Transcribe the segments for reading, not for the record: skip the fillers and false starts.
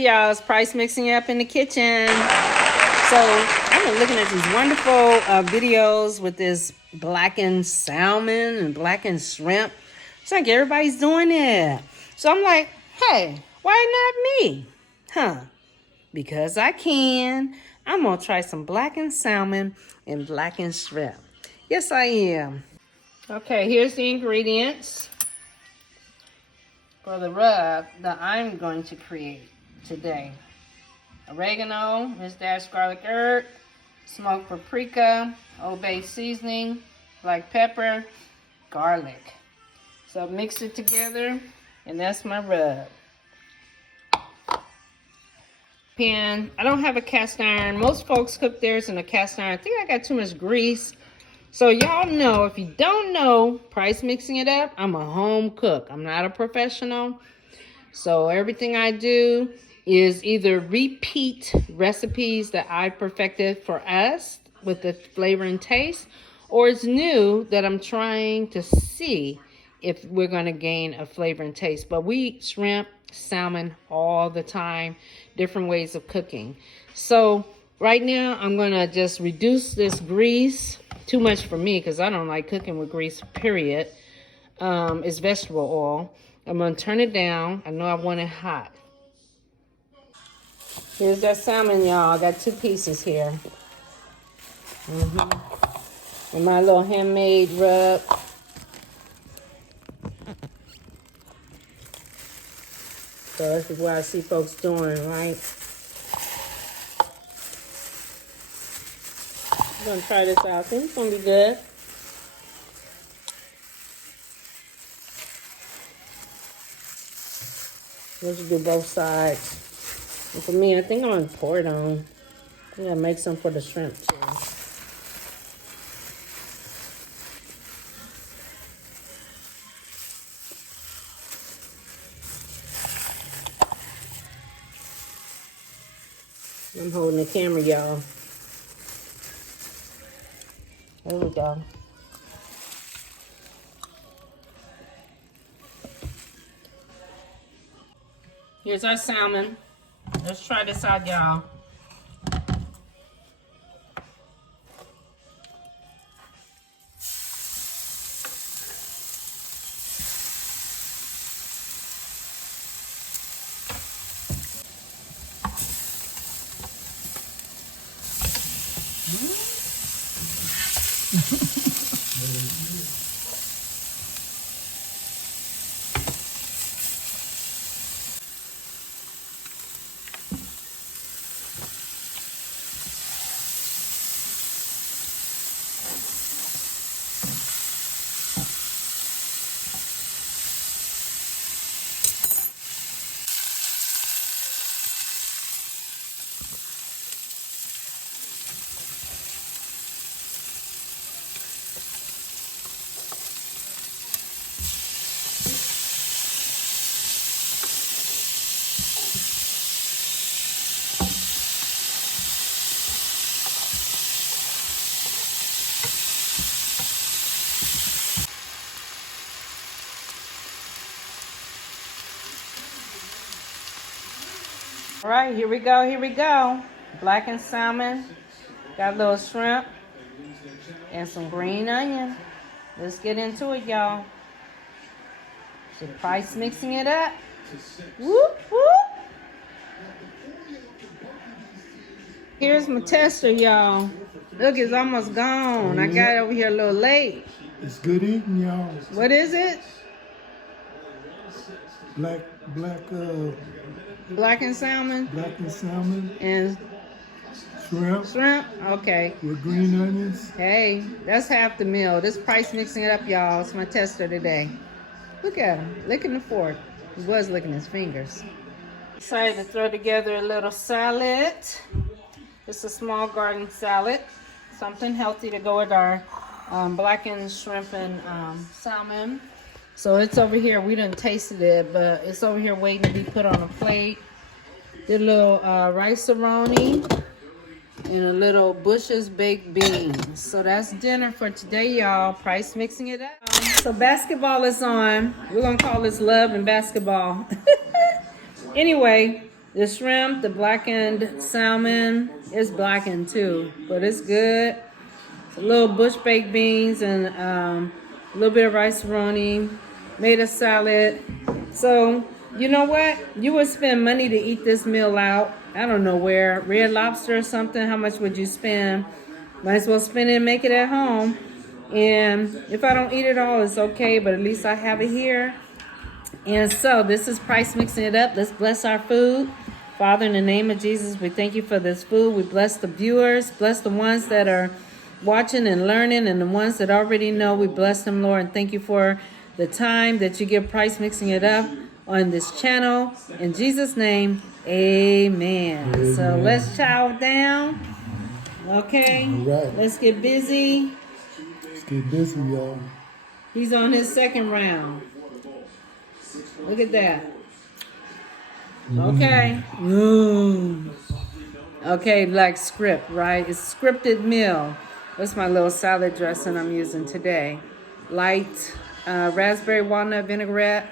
Hey y'all, it's Price mixing up in the kitchen. So I've been looking at these wonderful videos with this blackened salmon and blackened shrimp. It's like everybody's doing it. So I'm like, hey, why not me? Because I can. I'm gonna try some blackened salmon and blackened shrimp. Yes, I am. Okay, here's the ingredients for the rub that I'm going to create today. Oregano, minced garlic herb, smoked paprika, Old Bay seasoning, black pepper, garlic. So mix it together, and that's my rub. Pan. I don't have a cast iron. Most folks cook theirs in a cast iron. I think I got too much grease. So y'all know, if you don't know, Price mixing it up, I'm a home cook. I'm not a professional. So everything I do is either repeat recipes that I perfected for us with the flavor and taste, or it's new that I'm trying to see if we're going to gain a flavor and taste. But we eat shrimp, salmon all the time, different ways of cooking. So right now I'm going to just reduce this grease. Too much for me because I don't like cooking with grease, period. It's vegetable oil. I'm going to turn it down. I know I want it hot. Here's that salmon, y'all. I got 2 pieces here. And my little handmade rub. So this is what I see folks doing, right? I'm going to try this out. I think it's going to be good. Let's do both sides. And for me, I think I'm going to pour it on. I'm going to make some for the shrimp too. I'm holding the camera, y'all. There we go. Here's our salmon. Let's try this out, y'all. All right, here we go. Blackened salmon, got a little shrimp, and some green onion. Let's get into it, y'all. So Price mixing it up. Whoop, whoop. Here's my tester, y'all. Look, it's almost gone. I got it over here a little late. It's good eating, y'all. What is it? Blackened salmon. Blackened salmon. And shrimp. Okay. With green onions. Hey, that's half the meal. This Price mixing it up, y'all. It's my tester today. Look at him, licking the fork. He was licking his fingers. Decided to throw together a little salad. It's a small garden salad. Something healthy to go with our blackened shrimp and salmon. So it's over here. We done tasted it, but it's over here waiting to be put on a plate. Did a little rice-a-roni and a little Bush's baked beans. So that's dinner for today, y'all. Price mixing it up. So basketball is on. We're gonna call this love and basketball. Anyway, The shrimp, the blackened salmon, it's blackened too, but it's good. A little bush baked beans and a little bit of rice-a-roni. Made a salad. So, you know what? You would spend money to eat this meal out. I don't know where. Red Lobster or something. How much would you spend? Might as well spend it and make it at home. And if I don't eat it all, it's okay. But at least I have it here. And so this is Price Mixing It Up. Let's bless our food. Father, in the name of Jesus, we thank you for this food. We bless the viewers. Bless the ones that are watching and learning, and the ones that already know, we bless them, Lord, and thank you for the time that you give Price Mixing It Up on this channel. In Jesus' name, amen. So let's chow down. Okay. All right. Let's get busy. Let's get busy, y'all. He's on his second round. Look at that. Okay. Okay, like script, right? It's scripted meal. That's my little salad dressing I'm using today. Light raspberry walnut vinaigrette.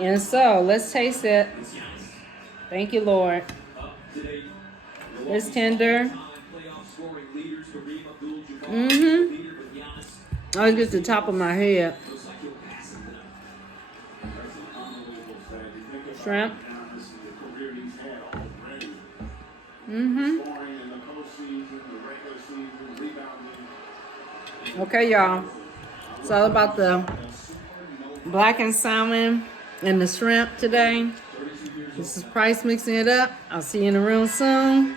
And so, let's taste it. Thank you, Lord. It's tender. I always get the top of my head. Shrimp. Okay, y'all. It's all about the blackened salmon and the shrimp today. This is Price Mixing It Up. I'll see you in the room soon.